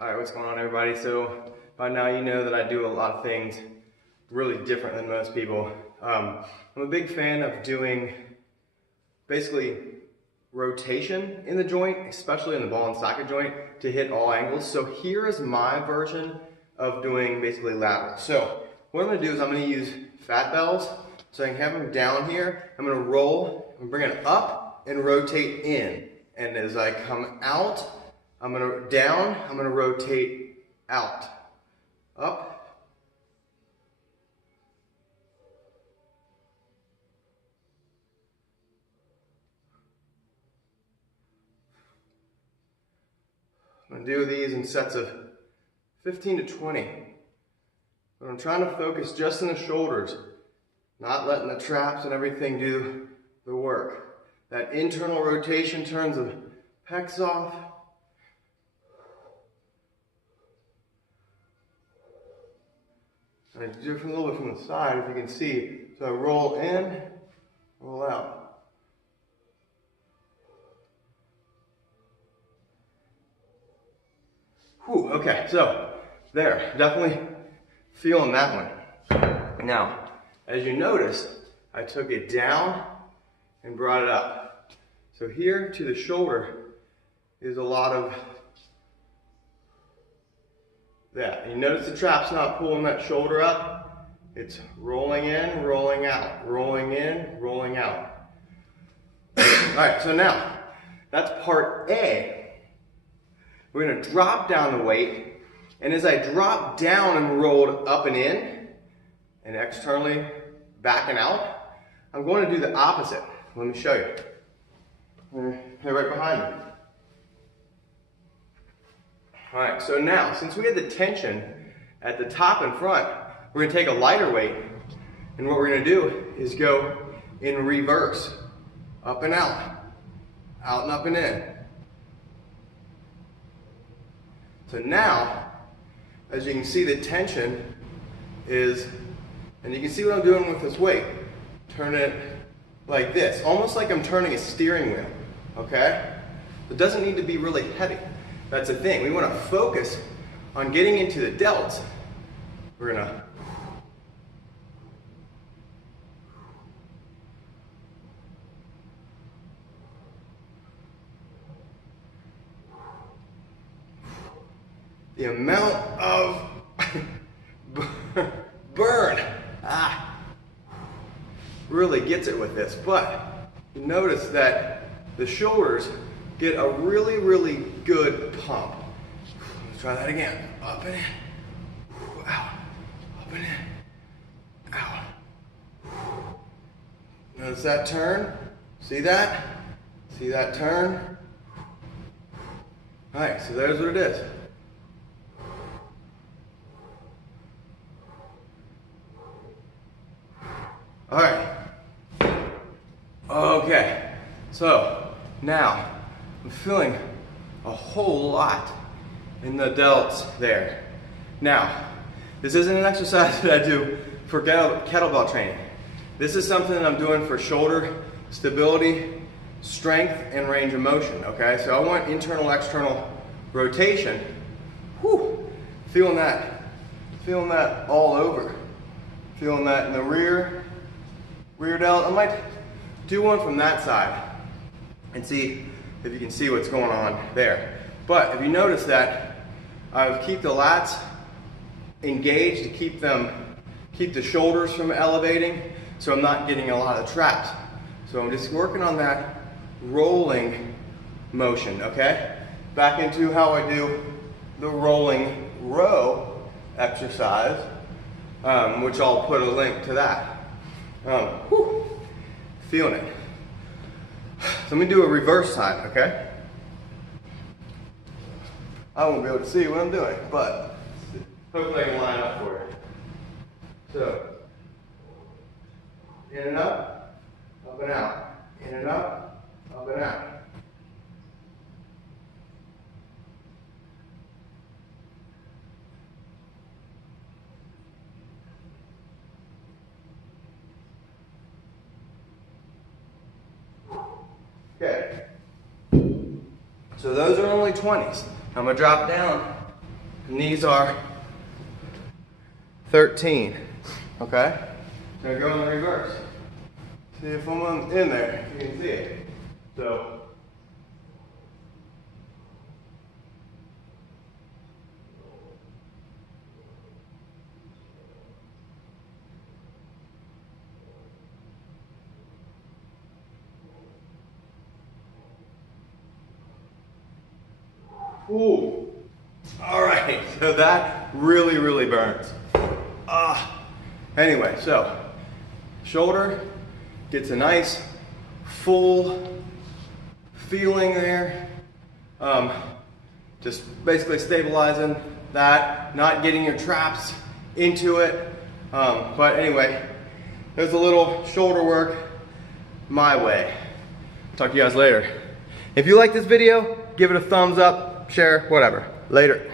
Alright, what's going on everybody? So by now you know that I do a lot of things really different than most people. I'm a big fan of doing basically rotation in the joint, especially in the ball and socket joint, to hit all angles. So here is my version of doing basically lateral. So what I'm going to do is I'm going to use Fatbells. So I can have them down here. I'm going to roll and bring it up and rotate in. And as I come out, I'm going to down, I'm going to rotate out, up, I'm going to do these in sets of 15 to 20. But I'm trying to focus just in the shoulders, not letting the traps and everything do the work. That internal rotation turns the pecs off. And I do it a little bit from the side, if you can see. So I roll in, roll out. Whew, okay, so there, definitely feeling that one. Now, as you notice, I took it down and brought it up. So here to the shoulder is a lot of that. You notice the trap's not pulling that shoulder up. It's rolling in, rolling out, rolling in, rolling out. Alright, so now, that's part A. We're going to drop down the weight, and as I drop down and rolled up and in, and externally back and out, I'm going to do the opposite. Let me show you. They're right behind me. Alright, so now, since we had the tension at the top and front, we're going to take a lighter weight, and what we're going to do is go in reverse. Up and out and up and in. So now, as you can see, the tension is, and you can see what I'm doing with this weight. Turn it like this, almost like I'm turning a steering wheel, okay? It doesn't need to be really heavy. That's the thing. We want to focus on getting into the delts. We're going to the amount of burn really gets it with this, but you notice that the shoulders get a really, really good pump. Let's try that again. Up and in, out, up and in, out. Notice that turn? See that? See that turn? All right, so there's what it is. All right. Okay, so now I'm feeling a whole lot in the delts there. Now, this isn't an exercise that I do for kettlebell training. This is something that I'm doing for shoulder stability, strength, and range of motion, okay? So I want internal, external rotation. Whew, feeling that all over. Feeling that in the rear delt. I might do one from that side and see if you can see what's going on there. But if you notice that I've keep the lats engaged to keep the shoulders from elevating, so I'm not getting a lot of traps. So I'm just working on that rolling motion, okay? Back into how I do the rolling row exercise, which I'll put a link to that. Feeling it. So let me do a reverse time, okay? I won't be able to see what I'm doing, but hopefully I can line up for it. So, in and up and out. In and up and out. Okay, so those are only 20s. I'm gonna drop down Knees are 13. Okay? Gonna go in the reverse. See if I'm in there, you can see it. So, ooh. All right, so that really, really burns. Anyway, so shoulder gets a nice full feeling there. Just basically stabilizing that, not getting your traps into it. But anyway, there's a little shoulder work my way. Talk to you guys later. If you like this video, give it a thumbs up, share, whatever. Later.